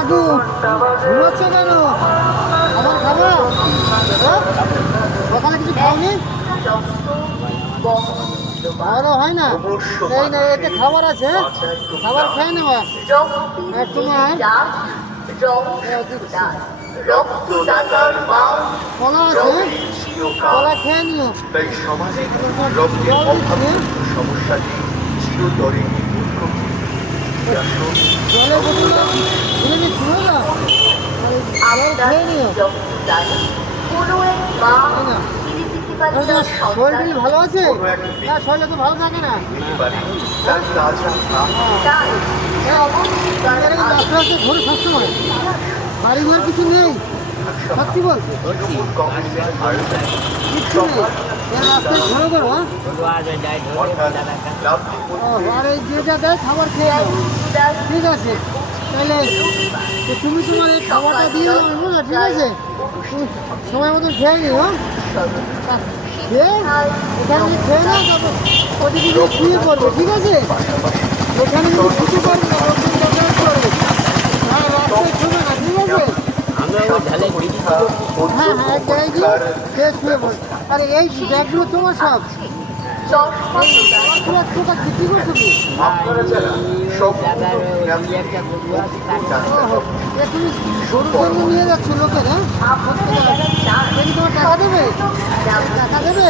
দাদু ঘুমাচ্ছ কেন? খাবার খাবো? সকালে কিছু খাওনি? খাওয়া হয় না? এই না, এতে খাবার আছে, খাবার খেয়ে নেওয়া। আর তোমার কলা আছে, কলা খেয়ে নিও। তাই সমাজে রক্তের অভাব সমস্যাটি চিরতরে জলের বোতল ভুলে নিচ্ছি, বুঝলো? জল খেয়ে নিও। শরীর ভালো আছে? হ্যাঁ, শরীরে তো ভালো থাকে না। ঘরে সবসময় বাড়ি ঘর কিছু নেই, সত্যি বলছে কিচ্ছু নেই। রাস্তায় ঘরে ঘর, আর এই যে যা দেয় খাবার খেয়ে নাও। ঠিক আছে, তাহলে তুমি তোমার এই খাবারটা দিয়ে দেবো না? ঠিক আছে, তুমি সময় মতন খেয়ে নিও। খেয়ে এখানে খেয়ে নাও, তারপর ওদিকে শুয়ে পড়বে। ঠিক আছে, এখানে কিন্তু শুতে পারবে না, ওরকম যাতায়াত করবে। হ্যাঁ, রাস্তায় শুবে না। ঠিক আছে, হ্যাঁ হ্যাঁ, এক জায়গায় গিয়ে খেয়ে শুয়ে পড়বে। আরে এই ব্যাগগুলো তোমার সব কি করছো তুমি? তুমি গরুর জন্য নিয়ে যাচ্ছ লোকের? হ্যাঁ, তোমার টাকা দেবে? টাকা দেবে?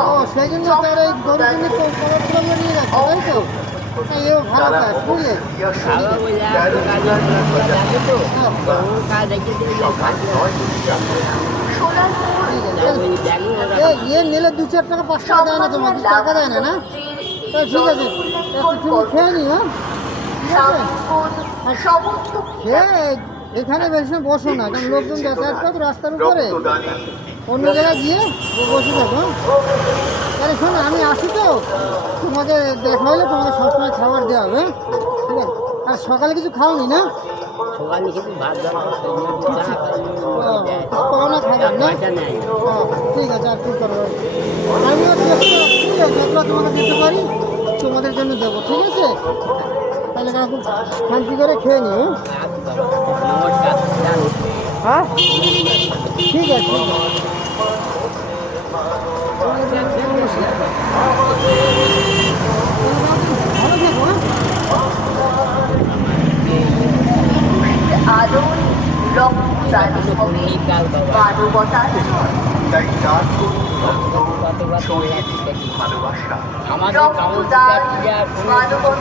ও, সেই জন্য তার এই গরুর জন্য খবরগুলো নিয়ে যাচ্ছে, তাই তো? এও ভালো কাজ, বুঝলে? ইয়ে নিলে 2-4 টাকা 5 টাকা দেয় না, তোমাকে টাকা দেয় না? না, ঠিক আছে, তুমি খেয়ে নি। হ্যাঁ, খেয়ে এখানে বেশি বসো না, কারণ লোকজন যাতায়াত করে রাস্তার উপরে, অন্য জায়গায় গিয়ে বসে থাকো। তাহলে শোনো, আমি আসি তো, তোমাকে দেখা হলে তোমাকে সবসময় খাবার দেওয়া হবে। ঠিক আছে, আর সকালে কিছু খাওনি না? পাওনা খাবার না? ঠিক আছে, আর কি করবো, আমিও যেগুলো তোমাকে দিতে পারি তোমাদের জন্য দেবো। ঠিক আছে, তাহলে খুব শান্তি করে খেয়ে নিও। হ্যাঁ, ঠিক আছে। ভালো থাকো। আলো রক্তদান হবে মানবতার তাই দান করুন রক্ত, শরীর, ভালোবাসা। রক্তদান মানবতা।